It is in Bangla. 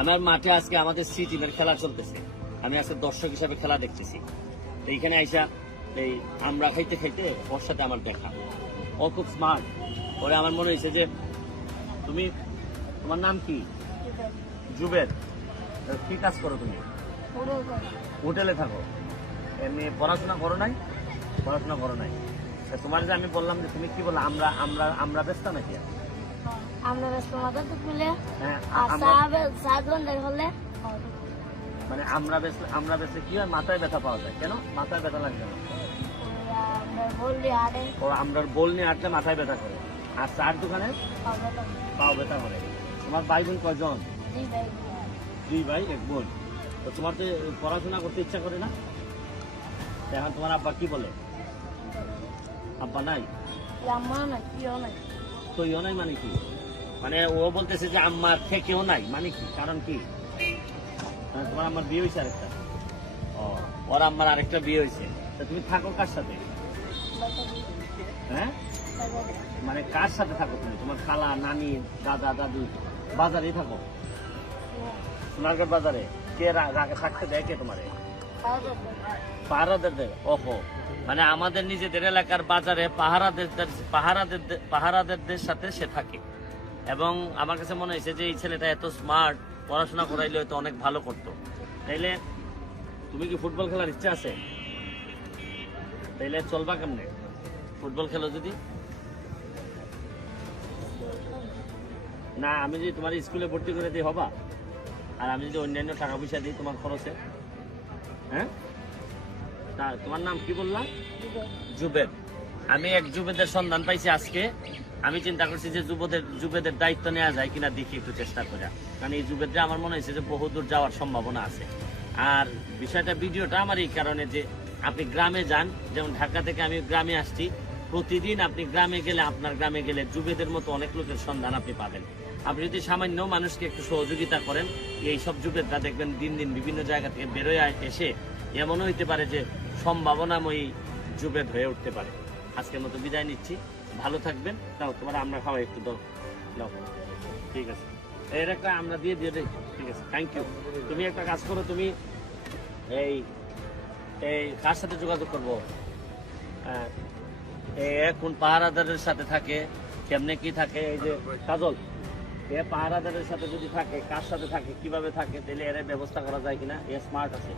আমার মাঠে আজকে আমাদের সি টিমের খেলা চলতেছে। আমি আজকে দর্শক হিসাবে খেলা দেখতেছি। এইখানে আইসা এই আমরা খাইতে খাইতে ওর সাথে আমার দেখা। ও খুব স্মার্ট পরে আমার মনে হয়েছে যে, তুমি, তোমার নাম কি? জুবের। কি কাজ করো তুমি? হোটেলে থাকো। এমনি পড়াশোনা করো নাই? পড়াশোনা করো নাই। তোমার যে আমি বললাম যে তুমি কি বলল, আমরা আমরা আমরা ব্যস্ত নাকি? আমরা ব্যস্ত মাথা খুলে হ্যাঁ আর হলে মানে আমরা বেসলে আমরা বেসলে কি হয়? মাথায় ব্যথা পাওয়া যায়। কেন? মাথায় ব্যথা লাগে কেন আমরা বললি ও আমরা বল নিয়ে আটলে মাথায় ব্যথা করে। আর চার দোকানে পাও ব্যথা করে। তোমার ভাই বোন ভাই। দুই ভাই এক বোন। তো তোমার তো পড়াশোনা করতে ইচ্ছা করে না? এখন তোমার আব্বা কি বলে? আব্বা নাই? আম্মা না কিও নাই। তো ইও নাই মানে কি? মানে ও বলতেছে যে আম্মার থেকেও নাই মানে কি? কারণ কি? মানে তোমার আমার বিয়ে হয়েছে আরেকটা? ও, ওর আম্মার আরেকটা বিয়ে হয়েছে তা তুমি থাকো কার সাথে? হ্যাঁ? মানে কার সাথে থাকো তুমি? তোমার খালা, নানি, দাদা, দাদু বাজারে থাকো? সোনারগড় বাজারে? কে রা- রা- থাকতে দেয় কে তোমারে? পাহারাদের ওহো। মানে আমাদের নিজেদের এলাকার বাজারে পাহারাদের পাহারাদের পাহারাদের সাথে সে থাকে। এবং আমার কাছে মনে হয়েছে যে এই ছেলেটা এত স্মার্ট পড়াশোনা করাইলে হয়তো অনেক ভালো করতো। তাইলে তুমি কি ফুটবল খেলার ইচ্ছা আছে? তাইলে চলবা কেমনে? ফুটবল খেলো যদি? না, আমি যদি তোমার স্কুলে ভর্তি করে দিই, হবা? আর আমি যদি অন্যান্য টাকা পয়সা দিই, তোমার খরচে? হ্যাঁ? তা, তোমার নাম কি বললাম জুবেদ। আমি এক যুবেদের সন্ধান পাইছি আজকে। আমি চিন্তা করছি যে যুবদের যুবেদের দায়িত্ব নেওয়া যায় কিনা দেখি একটু চেষ্টা করা। কারণ এই যুবেদরা আমার মনে হয়েছে যে বহুদূর যাওয়ার সম্ভাবনা আছে। আর বিষয়টা, ভিডিওটা আমার এই কারণে যে আপনি গ্রামে যান, যেমন ঢাকা থেকে আমি গ্রামে আসছি প্রতিদিন আপনি গ্রামে গেলে, আপনার গ্রামে গেলে যুবেদের মতো অনেক লোকের সন্ধান আপনি পাবেন। আপনি যদি সামান্য মানুষকে একটু সহযোগিতা করেন, এই সব যুবেদরা দেখবেন দিন দিন বিভিন্ন জায়গা থেকে বেরোয় এসে এমনও হইতে পারে যে সম্ভাবনাময়ী যুবেদ হয়ে উঠতে পারে। আজকের মতো বিদায় নিচ্ছি। ভালো থাকবেন। তাও তোমার আমরা খাওয়া একটু দাও। দাও ঠিক আছে। এর একটা আমরা দিয়ে দিয়ে ঠিক আছে। থ্যাংক ইউ তুমি একটা কাজ করো, তুমি এই এই কার সাথে যোগাযোগ করব? এ কোন পাহারাদারের সাথে থাকে, কেমনে কি থাকে, এই যে কাজল, এ পাহারাদারের সাথে যদি থাকে, কার সাথে থাকে, কীভাবে থাকে, তাহলে এর ব্যবস্থা করা যায় কিনা? এ স্মার্ট আছে।